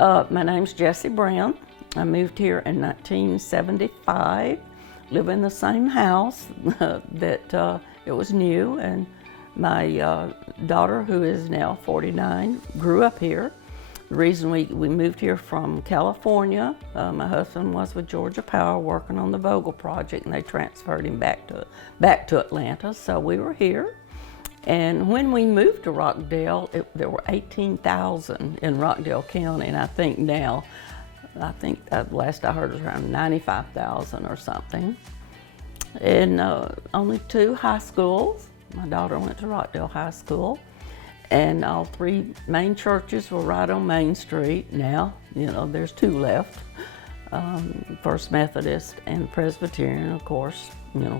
My name's Jessie Brown. I moved here in 1975, live in the same house that it was new, and my daughter, who is now 49, grew up here. The reason we moved here from California, my husband was with Georgia Power working on the Vogel project, and they transferred him back to Atlanta, so we were here. And when we moved to Rockdale, there were 18,000 in Rockdale County, and I think now, last I heard it was around 95,000 or something. And only 2 high schools. My daughter went to Rockdale High School, and all 3 main churches were right on Main Street. Now, there's 2 left, First Methodist and Presbyterian, of course.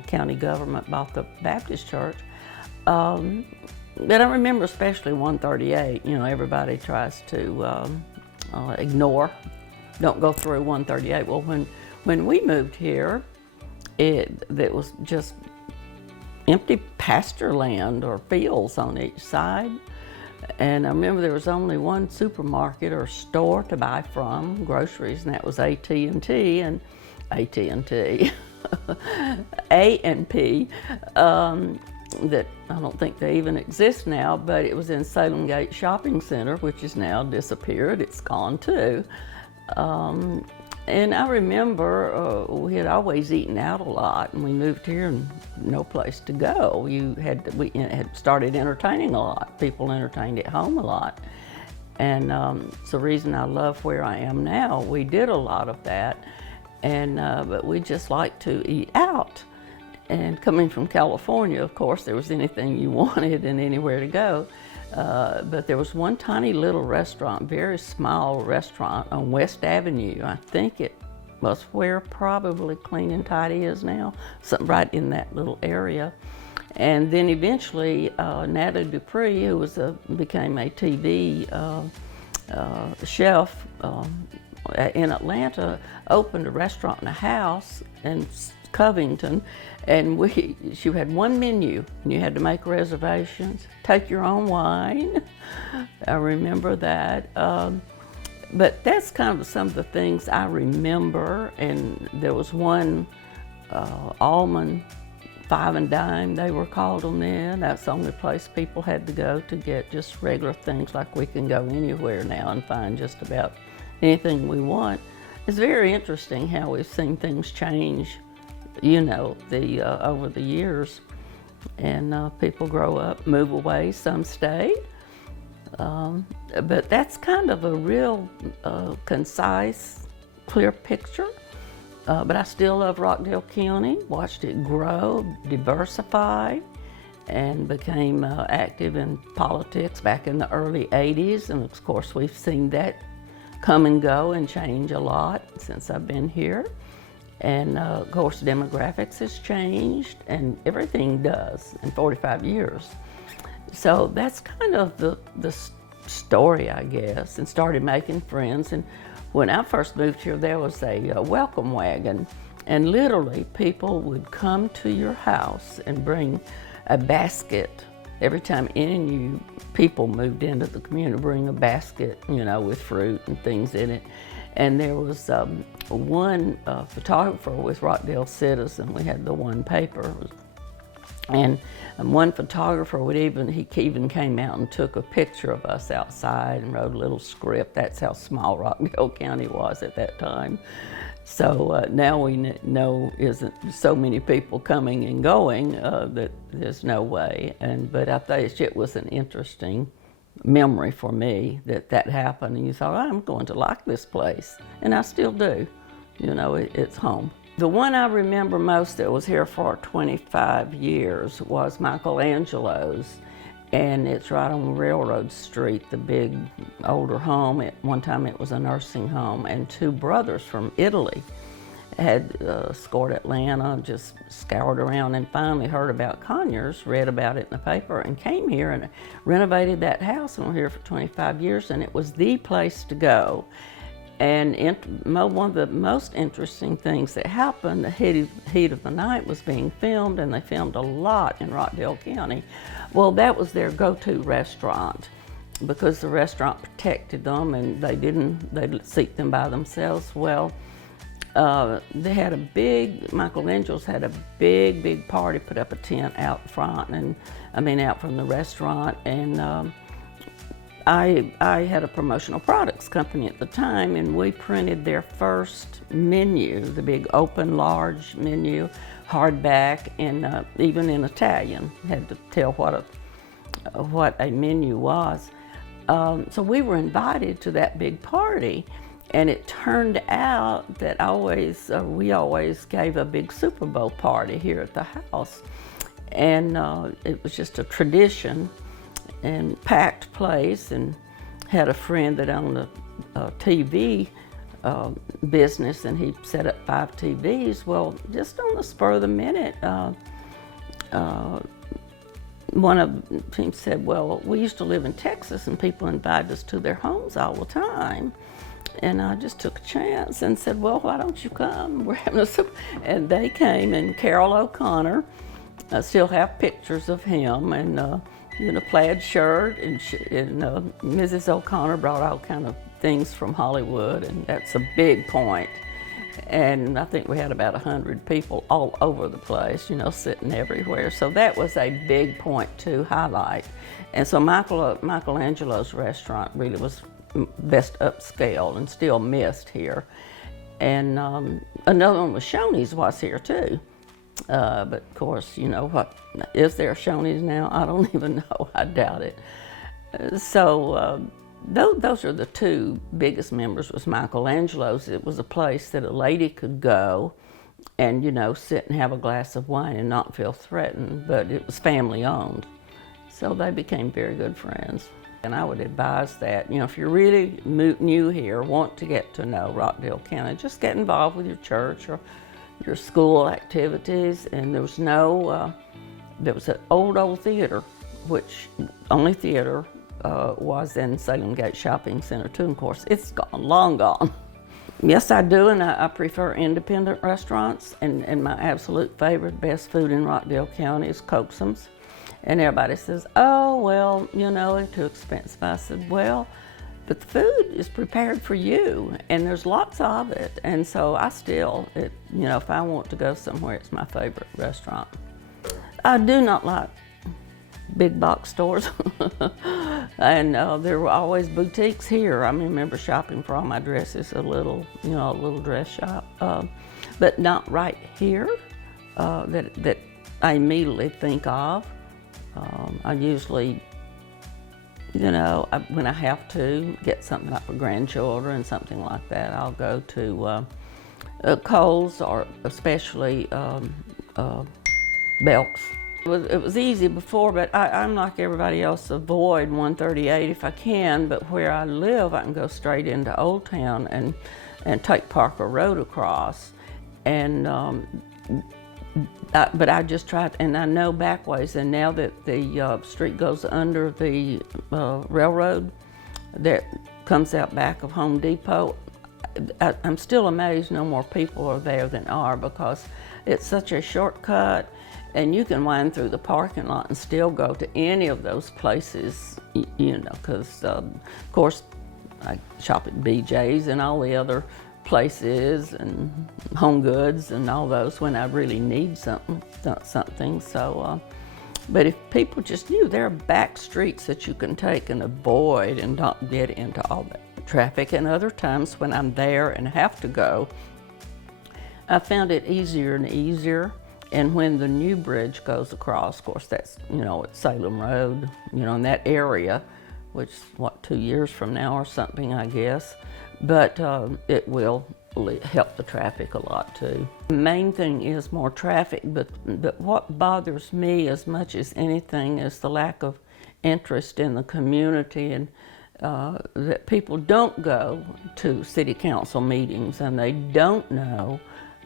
County government bought the Baptist church. But I remember especially 138, everybody tries to ignore, don't go through 138. Well, when we moved here, it was just empty pasture land or fields on each side. And I remember there was only one supermarket or store to buy from, groceries, and that was AT&T and AT&T, A&P. That I don't think they even exist now, but it was in Salem Gate Shopping Center, which has now disappeared. It's gone too. And I remember we had always eaten out a lot, and we moved here and no place to go. We had started entertaining a lot. People entertained at home a lot. And it's the reason I love where I am now. We did a lot of that, and but we just like to eat out. And coming from California, of course, there was anything you wanted and anywhere to go. But there was one tiny little restaurant, very small restaurant on West Avenue. I think it was where probably Clean and Tidy is now, right in that little area. And then eventually, Natalie Dupree, who became a TV chef in Atlanta, opened a restaurant and a house in Covington, and she had one menu, and you had to make reservations, take your own wine. I remember that. But that's kind of some of the things I remember. And there was one Almond 5 and Dime, they were called them then. That's the only place people had to go to get just regular things, like we can go anywhere now and find just about anything we want. It's very interesting how we've seen things change over the years, and people grow up, move away, some stay. But that's kind of a real concise, clear picture. But I still love Rockdale County, watched it grow, diversify, and became active in politics back in the early 80s. And of course, we've seen that come and go and change a lot since I've been here. And of course, demographics has changed, and everything does in 45 years. So that's kind of the story, I guess, and started making friends. And when I first moved here, there was a welcome wagon, and literally people would come to your house and bring a basket. Every time any new people moved into the community, bring a basket, with fruit and things in it. And there was one photographer with Rockdale Citizen. We had the one paper, and one photographer he even came out and took a picture of us outside and wrote a little script. That's how small Rockdale County was at that time. So now we know isn't so many people coming and going that there's no way. But I think it was an interesting memory for me that happened, and you thought, I'm going to like this place, and I still do. It's home. The one I remember most that was here for 25 years was Michelangelo's, and it's right on Railroad Street, the big older home. At one time it was a nursing home, and 2 brothers from Italy had scored Atlanta, just scoured around, and finally heard about Conyers, read about it in the paper, and came here and renovated that house, and we're here for 25 years, and it was the place to go. And one of the most interesting things that happened, the heat of the night was being filmed, and they filmed a lot in Rockdale County. Well, that was their go-to restaurant. because the restaurant protected them and they'd seat them by themselves. Well, they had Michelangelo's had a big party, put up a tent out front, and out from the restaurant, and I had a promotional products company at the time, and we printed their first menu, the big open large menu, hardback, and even in Italian. Had to tell what a menu was. So we were invited to that big party, and it turned out that we always gave a big Super Bowl party here at the house, and it was just a tradition and packed place, and had a friend that owned a TV business, and he set up 5 TVs. Well, just on the spur of the minute, one of them said, well, we used to live in Texas and people invited us to their homes all the time. And I just took a chance and said, well, why don't you come? We're having a soup. And they came, and Carol O'Connor, I still have pictures of him, and in a plaid shirt, and Mrs. O'Connor brought all kind of things from Hollywood, and that's a big point. And I think we had about 100 people all over the place, sitting everywhere. So that was a big point to highlight. And so Michelangelo's restaurant really was best upscale and still missed here. And another one was Shoney's was here too. But of course, what, is there a Shoney's now? I don't even know, I doubt it. So those are the 2 biggest members was Michelangelo's. It was a place that a lady could go and, sit and have a glass of wine and not feel threatened, but it was family owned. So they became very good friends. And I would advise that, if you're really new here, want to get to know Rockdale County, just get involved with your church or your school activities. And there was there was an old theater, which only theater was in Salem Gate Shopping Center too. And of course, it's gone, long gone. Yes, I do, and I prefer independent restaurants. And my absolute favorite, best food in Rockdale County is Coaxum's. And everybody says, oh, well, it's too expensive. I said, well, but the food is prepared for you, and there's lots of it. And so I still, if I want to go somewhere, it's my favorite restaurant. I do not like big box stores. And there were always boutiques here. I remember shopping for all my dresses, a little dress shop, but not right here that I immediately think of. I usually, when I have to get something like for grandchildren, something like that, I'll go to Kohl's, or especially Belk's. It was easy before, but I'm like everybody else, avoid 138 if I can, but where I live, I can go straight into Old Town and take Parker Road across. And but I just tried, and I know back ways, and now that the street goes under the railroad that comes out back of Home Depot, I'm still amazed no more people are there than are, because it's such a shortcut, and you can wind through the parking lot and still go to any of those places, because of course I shop at BJ's and all the other places and Home Goods and all those when I really need something. So, but if people just knew there are back streets that you can take and avoid and not get into all that traffic. And other times when I'm there and have to go, I found it easier and easier. And when the new bridge goes across, of course, that's, at Salem Road, in that area, which, 2 years from now or something, I guess. But it will help the traffic a lot too. The main thing is more traffic, but what bothers me as much as anything is the lack of interest in the community, and that people don't go to city council meetings, and they don't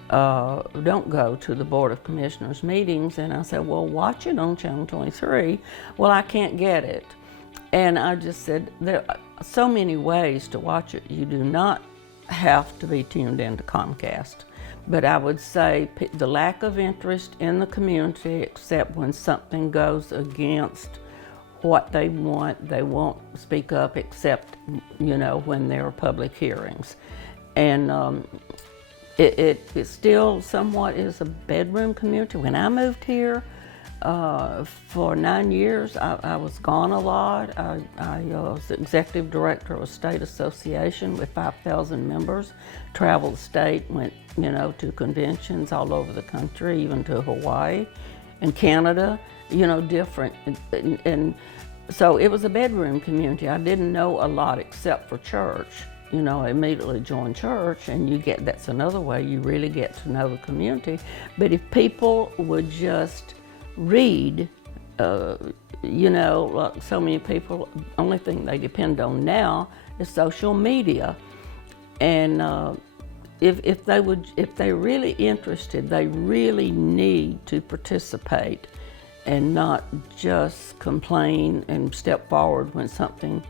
go to the Board of Commissioners meetings. And I said, well, watch it on Channel 23. Well, I can't get it. And I just said, there are so many ways to watch it. You do not have to be tuned into Comcast. But I would say the lack of interest in the community, except when something goes against what they want. They won't speak up except, when there are public hearings. And it still somewhat is a bedroom community. When I moved here, for 9 years, I was gone a lot. I was executive director of a state association with 5,000 members, traveled the state, went, to conventions all over the country, even to Hawaii and Canada, different. And so it was a bedroom community. I didn't know a lot except for church. I immediately joined church, and that's another way you really get to know the community. But if people would just read, like so many people, only thing they depend on now is social media. And if they're really interested, they really need to participate and not just complain and step forward when something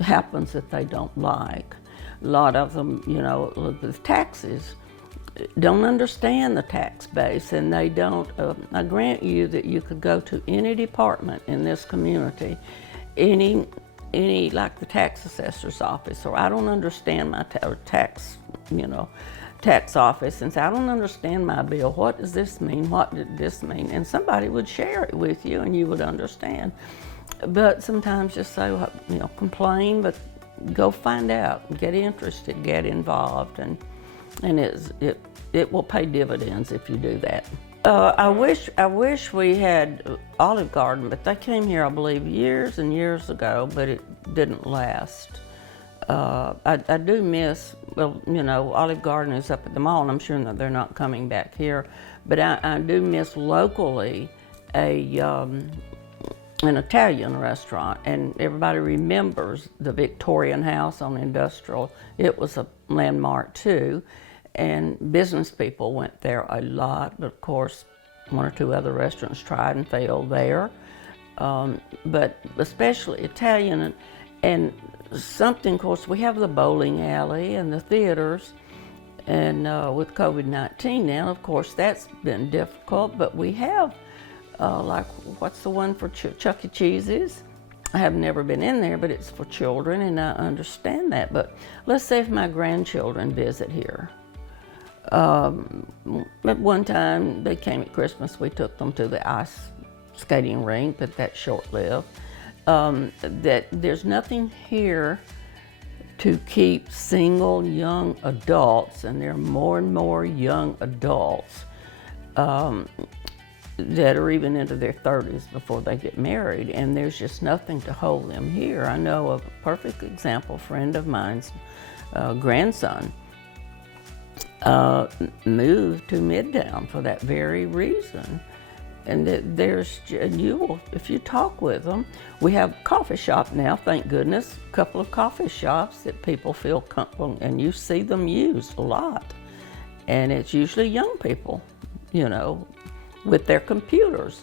happens that they don't like. A lot of them, with taxes, don't understand the tax base, and they don't. I grant you that you could go to any department in this community, any like the tax assessor's office, or I don't understand my tax office, and say, I don't understand my bill. What does this mean? What did this mean? And somebody would share it with you, and you would understand. But sometimes just say, complain, but go find out, get interested, get involved, and it will pay dividends if you do that. I wish we had Olive Garden, but they came here, I believe, years and years ago, but it didn't last. I do miss, Olive Garden is up at the mall, and I'm sure that they're not coming back here, but I do miss locally an Italian restaurant, and everybody remembers the Victorian House on Industrial. It was a landmark too, and business people went there a lot, but of course one or two other restaurants tried and failed there. But especially Italian, and something, of course, we have the bowling alley and the theaters, and with COVID-19 now, of course, that's been difficult, but we have like, what's the one for Chuck E. Cheese's? I have never been in there, but it's for children, and I understand that. But let's say if my grandchildren visit here. At one time, they came at Christmas, we took them to the ice skating rink, but that's short-lived. That there's nothing here to keep single young adults, and there are more and more young adults that are even into their 30s before they get married, and there's just nothing to hold them here. I know of a perfect example, a friend of mine's grandson moved to Midtown for that very reason. And if you talk with them, we have a coffee shop now, thank goodness, a couple of coffee shops that people feel comfortable, and you see them used a lot. And it's usually young people, with their computers.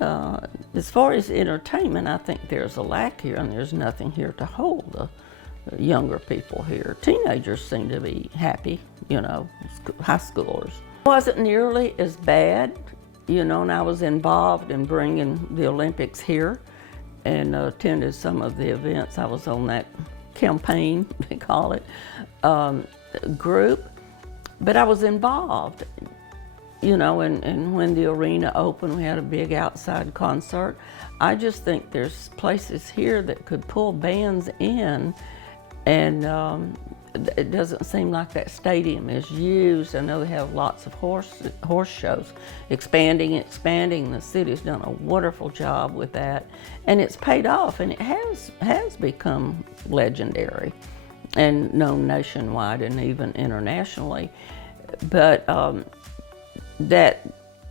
As far as entertainment, I think there's a lack here, and there's nothing here to hold the younger people here. Teenagers seem to be happy, high schoolers. It wasn't nearly as bad, and I was involved in bringing the Olympics here and attended some of the events. I was on that campaign, they call it, group, but I was involved. And when the arena opened, we had a big outside concert. I just think there's places here that could pull bands in, and it doesn't seem like that stadium is used. I know they have lots of horse shows, expanding. The city's done a wonderful job with that, and it's paid off, and it has become legendary and known nationwide and even internationally. But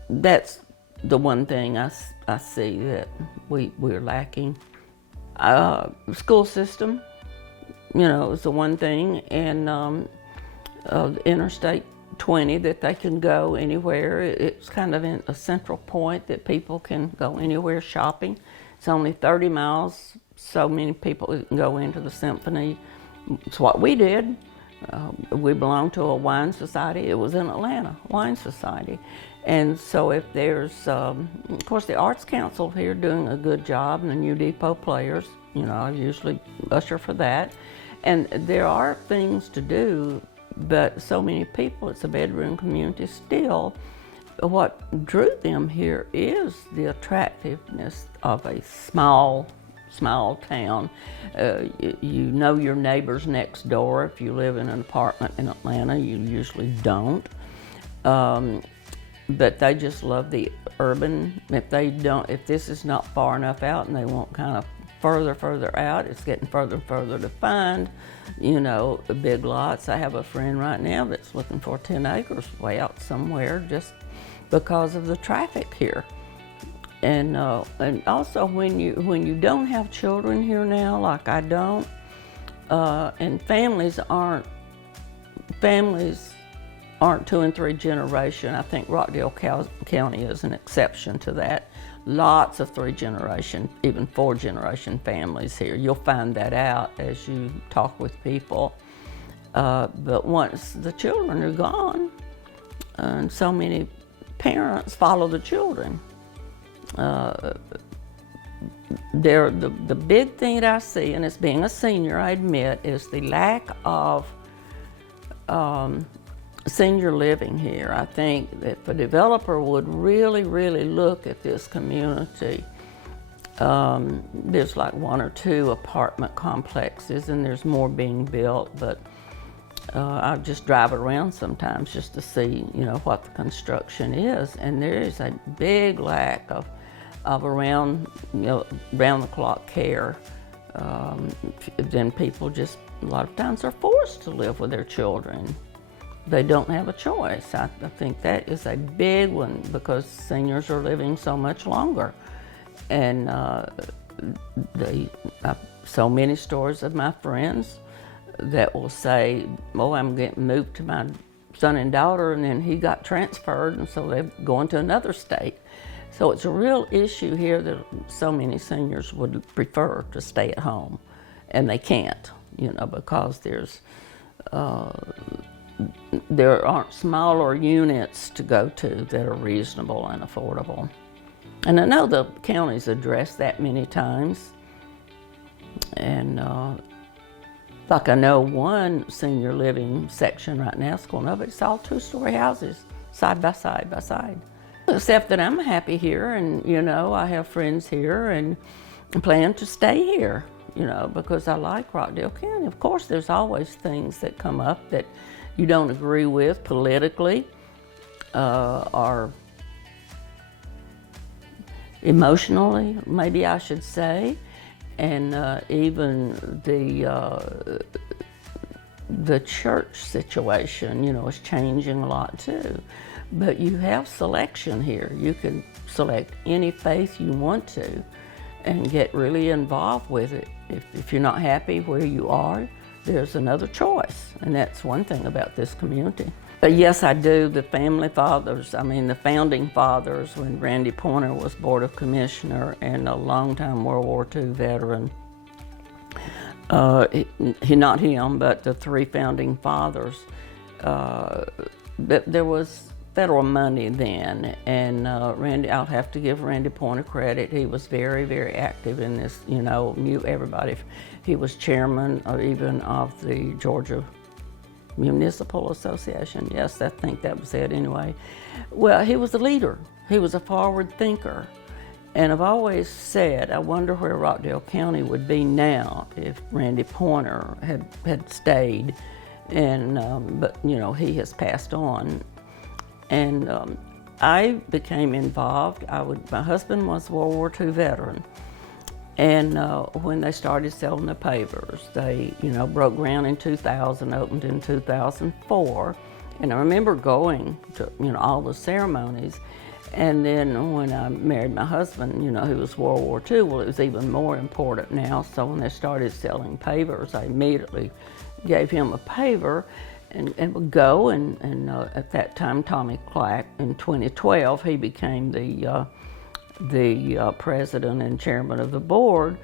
that's the one thing I see that we're lacking. School system, is the one thing, and Interstate 20, that they can go anywhere. It's kind of in a central point that people can go anywhere shopping. It's only 30 miles, so many people can go into the Symphony. It's what we did. We belonged to a wine society. It was in Atlanta, wine society. And so if there's, of course, the Arts Council here doing a good job, and the New Depot Players, I usually usher for that. And there are things to do, but so many people, it's a bedroom community still. What drew them here is the attractiveness of a small town. You know your neighbors next door. If you live in an apartment in Atlanta, you usually don't. But they just love the urban. If this is not far enough out and they want kind of further out, it's getting further and further to find, the big lots. I have a friend right now that's looking for 10 acres way out somewhere just because of the traffic here. And also when you don't have children here now, like I don't, and families aren't 2 and 3 generation. I think Rockdale County is an exception to that. Lots of 3 generation, even 4 generation families here. You'll find that out as you talk with people. But once the children are gone, and so many parents follow the children. The big thing that I see, and as being a senior, I admit, is the lack of senior living here. I think that if a developer would really look at this community, there's like 1 or 2 apartment complexes, and there's more being built, but I just drive around sometimes just to see, what the construction is, and there is a big lack of around the clock care. Then people just a lot of times are forced to live with their children. They don't have a choice. I think that is a big one because seniors are living so much longer, and so many stories of my friends that will say, "Oh, I'm getting moved to my son and daughter, and then he got transferred, and so they're going to another state." So it's a real issue here that so many seniors would prefer to stay at home, and they can't, because there aren't smaller units to go to that are reasonable and affordable. And I know the county's addressed that many times, and like I know one senior living section right now is going up. It's all 2-story houses, side by side by side. Except that I'm happy here, and I have friends here, and plan to stay here, because I like Rockdale County. Of course, there's always things that come up that you don't agree with politically, or emotionally, maybe I should say. And even the church situation, is changing a lot too. But you have selection here. You can select any faith you want to and get really involved with it. If you're not happy where you are, there's another choice. And that's one thing about this community. But yes, I do. The founding fathers, when Randy Pointer was Board of Commissioner and a longtime World War II veteran, not him, but the 3 founding fathers, there was federal money then, and Randy, I'll have to give Randy Pointer credit. He was very active in this, knew everybody. He was chairman even of the Georgia Municipal Association. Yes, I think that was it anyway. Well, he was a leader. He was a forward thinker. And I've always said, I wonder where Rockdale County would be now if Randy Pointer had stayed. And but he has passed on. And I became involved. My husband was a World War II veteran. And when they started selling the pavers, they, broke ground in 2000, opened in 2004. And I remember going to, all the ceremonies. And then when I married my husband, who was World War II, well, it was even more important now. So when they started selling pavers, I immediately gave him a paver and would go. And at that time, Tommy Clack, in 2012, he became the president and chairman of the board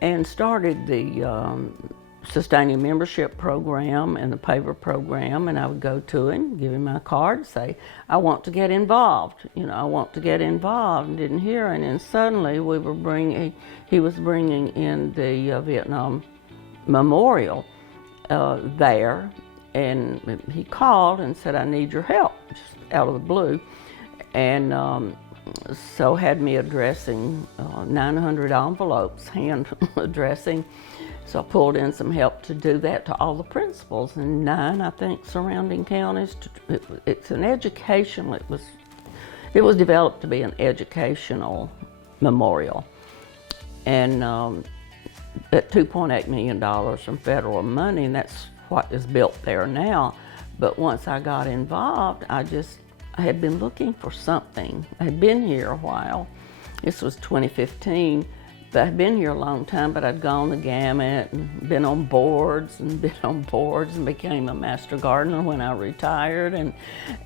and started the sustaining membership program and the paper program, and I would go to him, give him my card, and say, I want to get involved. I want to get involved, and didn't hear. And then suddenly he was bringing in the Vietnam Memorial there, and he called and said, I need your help, just out of the blue. And so had me addressing 900 envelopes, hand addressing. So I pulled in some help to do that to all the principals in 9, I think, surrounding counties. It's an educational, it was developed to be an educational memorial. And at $2.8 million from federal money, and that's what is built there now. But once I got involved, I had been looking for something. I had been here a while. This was 2015. But I'd been here a long time, but I'd gone the gamut and been on boards and became a master gardener when I retired.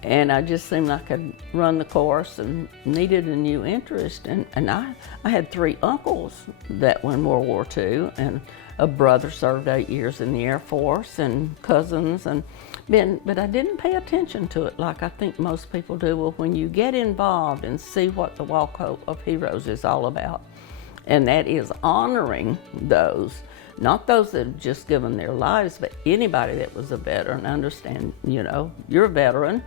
And I just seemed like I'd run the course and needed a new interest. And I had 3 uncles that were in World War II, and a brother served 8 years in the Air Force, and cousins, but I didn't pay attention to it like I think most people do. Well, when you get involved and see what the Walk of Heroes is all about, and that is honoring those, not those that have just given their lives, but anybody that was a veteran. Understand, you're a veteran,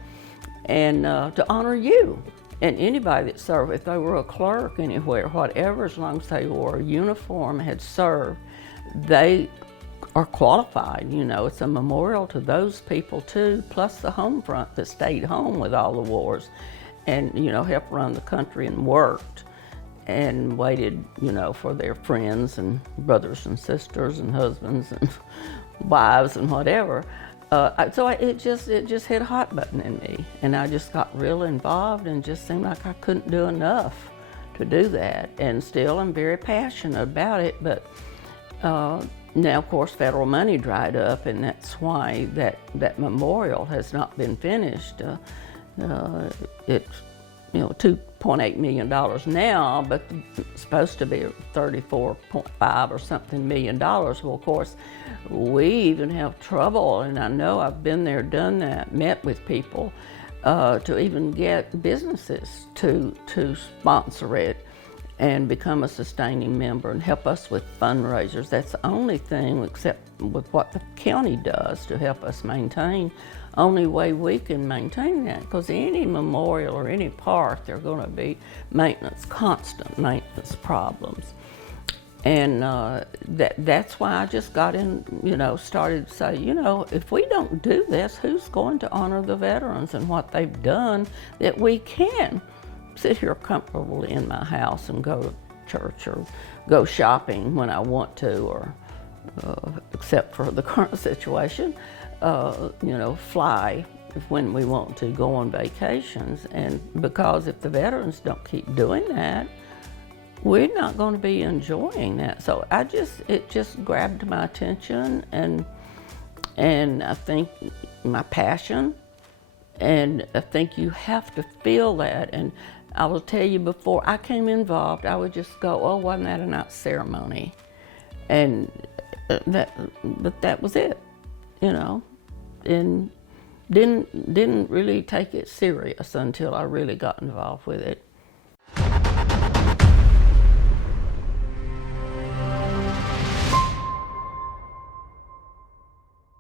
and to honor you. And anybody that served, if they were a clerk anywhere, whatever, as long as they wore a uniform, had served, they are qualified. It's a memorial to those people too, plus the home front that stayed home with all the wars and, helped run the country and worked and waited, for their friends and brothers and sisters and husbands and wives and whatever. So it just hit a hot button in me, and I just got real involved, and just seemed like I couldn't do enough to do that. And still, I'm very passionate about it. But now, of course, federal money dried up, and that's why that memorial has not been finished. It's $2.8 million now, but it's supposed to be $34.5 or something million. Well, of course, we even have trouble, and I know I've been there, done that, met with people to even get businesses to sponsor it and become a sustaining member and help us with fundraisers. That's the only thing, except with what the county does to help us maintain. Only way we can maintain that, because any memorial or any park, there are going to be constant maintenance problems. And that's why I just got in, started to say, if we don't do this, who's going to honor the veterans and what they've done, that we can sit here comfortably in my house and go to church or go shopping when I want to, or except for the current situation, fly when we want to, go on vacations. And because if the veterans don't keep doing that, we're not going to be enjoying that. So it just grabbed my attention, and I think my passion, and I think you have to feel that. And I will tell you, before I came involved, I would just go, oh, wasn't that a nice ceremony? And but that was it, and didn't really take it serious until I really got involved with it.